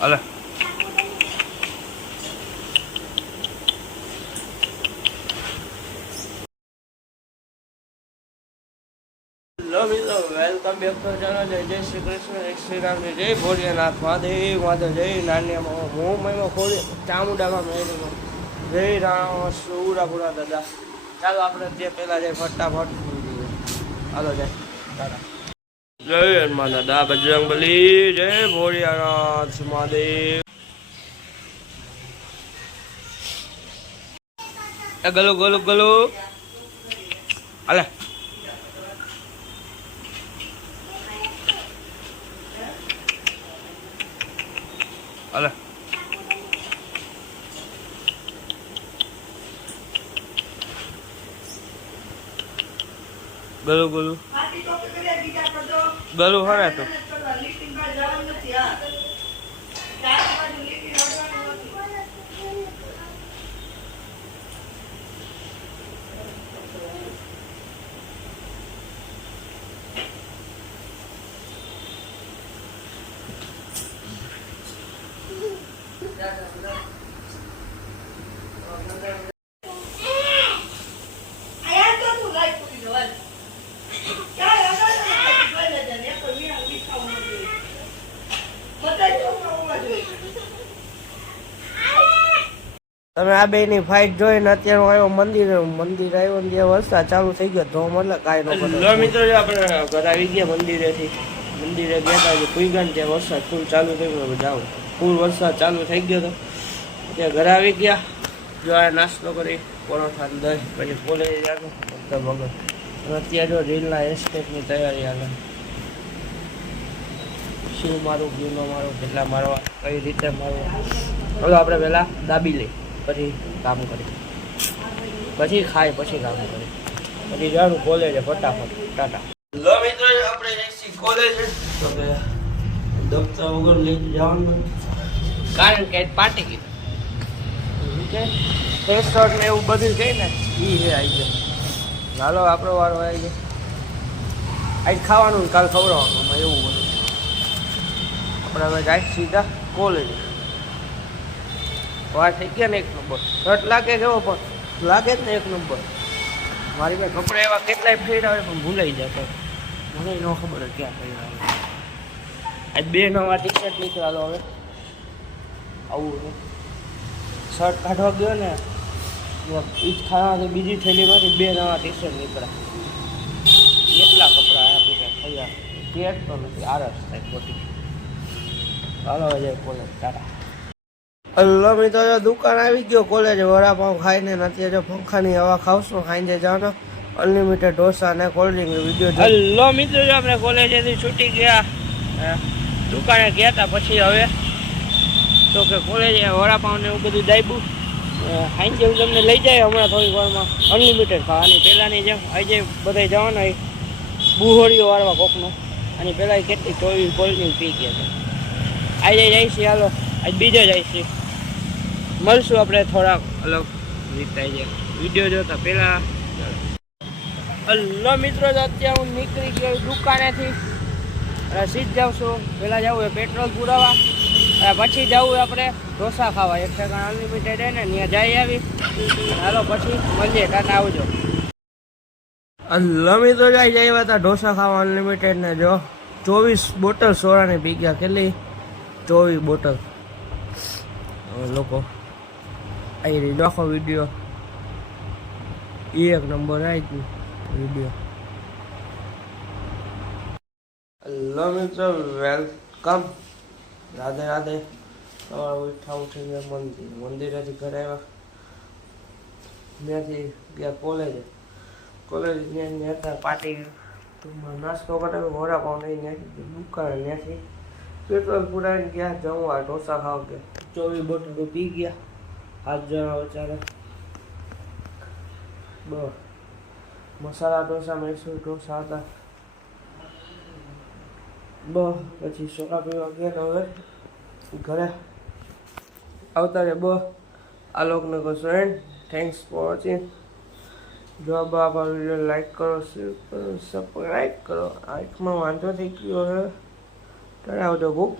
અલે welcome back to channel. જય શ્રી કૃષ્ણ, જય શ્રી રામ, જય ભોળિયાનાથ મહાદેવ માધવ, જય નાન્યામાં હું મહિમા ખોડી ચામુંડામાં મેળીમાં જય રામ સુરાપુરા દાદા. ચાલો આપણે જે પહેલાં જાય ફટાફટ હાલો જાય દાદા. જય હનુમાન દાદા, બજરંગ બલી, જય ભોળિયાનાથ મહાદેવ. ગલો ગલો ગલો હાલે હાલે ગલું ગલું ગલું હરે તો તમે આ બે ની ફાઇટ જોઈને અત્યારે આવ્યો મંદિર આવ્યો ને વરસાદ ચાલુ થઈ ગયો તો મતલબ કાંઈ નો મિત્રો આપણે ઘર આવી ગયા મંદિરે ગયા હતા કુઈગન ત્યાં વરસાદ ફૂલ ચાલુ થઈ ગયો. જાઓ ફૂલ વરસાદ ચાલુ થઈ ગયો હતો ત્યાં ઘરે આવી ગયા. જો આ નાસ્તો કરી પરોઠા દહીં પછી કોલેજ જાતો વગર. અત્યારે જો રીલના એસ્ટેટની તૈયારી હાલે. શું મારું ઘીનો મારું કેટલા મારવા કઈ રીતે મારવા. ચાલો આપણે પહેલાં દાબી લઈ પછી કામ કરી પછી ખાય પછી કામ કરી પછી જવાનું કોલેજે ફટાફટ ટાટા. લો મિત્રો આપણે જઈશું કોલેજ તો કે દફતર વગર લઈ જવાનું કારણ કે પાર્ટી કીધું ફેસવોશ ને એવું બધું છે ને એ છે આવી ગયો. હાલો આપણો વારો આવી ગયો. આજ ખાવાનું કાલ ખવડાવવાનું એવું બધું. આપણે હવે જાય સીધા કોલેજ. વાર થઈ ગયા ને એક નંબર. શર્ટ લાગે કેવો પણ લાગે જ ને એક નંબર. મારી પાસે કપડા એવા કેટલાય ફેર આવે પણ ભૂલાઈ જાય. મને ન ખબર ક્યાં ફેર આવે. આજ બે નવા ટી શર્ટ નીકળાલો હવે આવું શર્ટ કાઢવા ગયો ને એ જ ખાવાથી બીજી થેલીમાંથી બે નવા ટી શર્ટ નીકળ્યા. કેટલા કપડાં આપી થયા પેટ તો નથી આરસ થાય ખોટી. ચાલો જાય કોલેજ ટાટા. હલો મિત્રો દુકાન આવી ગયો કોલેજ. વડાપાઉં ખાઈને અત્યારે જો પંખાની હવા ખાવશું. ખાઈને જવાનો અનલિમિટેડ ઢોસા અને કોલ્ડ્રિંક વિડીયો. હલો મિત્રો આપણે કોલેજેથી છૂટી ગયા દુકાને ગયા હતા પછી હવે તો કે કોલેજે વડાપાઉં ને એવું બધું દાબ્યું. ખાઈને જેવું તમને લઈ જાય હમણાં થોડીક વારમાં અનલિમિટેડ ખાવાની. પહેલાંની જેમ આજે બધા જવાના બુહોરીઓ વાળવા કોકનો અને પહેલાં કેટલી ચોવી કોલ્ડ્રિંક પી ગયા છે. આજે જાય છે હાલો આજ બીજો જાય છે. મળશું આપણે થોડાક અલગ રીતે વિડીયો જોતા પહેલાં. હલો મિત્રો અત્યારે હું નીકળી ગયો દુકાનેથી. સીધ જાઉં છું. પહેલાં જવું હોય પેટ્રોલ પુરાવા પછી જવું આપણે ઢોસા ખાવા. એક સેકન્ડ અનલિમિટેડ હે ને ત્યાં જઈ આવી. હાલો પછી મળીએ ટાટા આવજો. હલો મિત્રો આવ્યા હતા ઢોસા ખાવા અનલિમિટેડ ને જો 24 બોટલ સોડાની પી ગયા. કેટલી 24 બોટલ. લોકો આવી રહી આખો વિડીયો એક નંબર આવી ગયું વિડીયો. હેલો મિત્રો વેલકમ. રાધે રાધે. ઉઠીને મંદિરેથી ઘરે આવ્યા. ત્યાંથી ગયા કોલેજે. ત્યાં પાર્ટી નાસ્તો કરાવ્યો. વડાપાઉં નહીં ત્યાંથી દુકાને ત્યાંથી પેટ્રોલ પુરાઈને ગયા જમવા ઢોસા ખાવા ગયા. 24 બોટલો પી ગયા. 7 જણા બચારા. બસ મસાલા ઢોસા મૈસૂર ઢોસા હતા. બસ પછી સોડા પીવા ગયા. હવે ઘરે આવતા રહે. બસ આ લોકોને કહો એન્ડ થેન્ક્સ ફોર વોચિંગ. જો આપ વિડીયો લાઈક કરો, શેર કરો, સબસ્ક્રાઈબ કરો. આંખમાં વાંધો થઈ ગયો હવે ત્યારે આવજો બુક.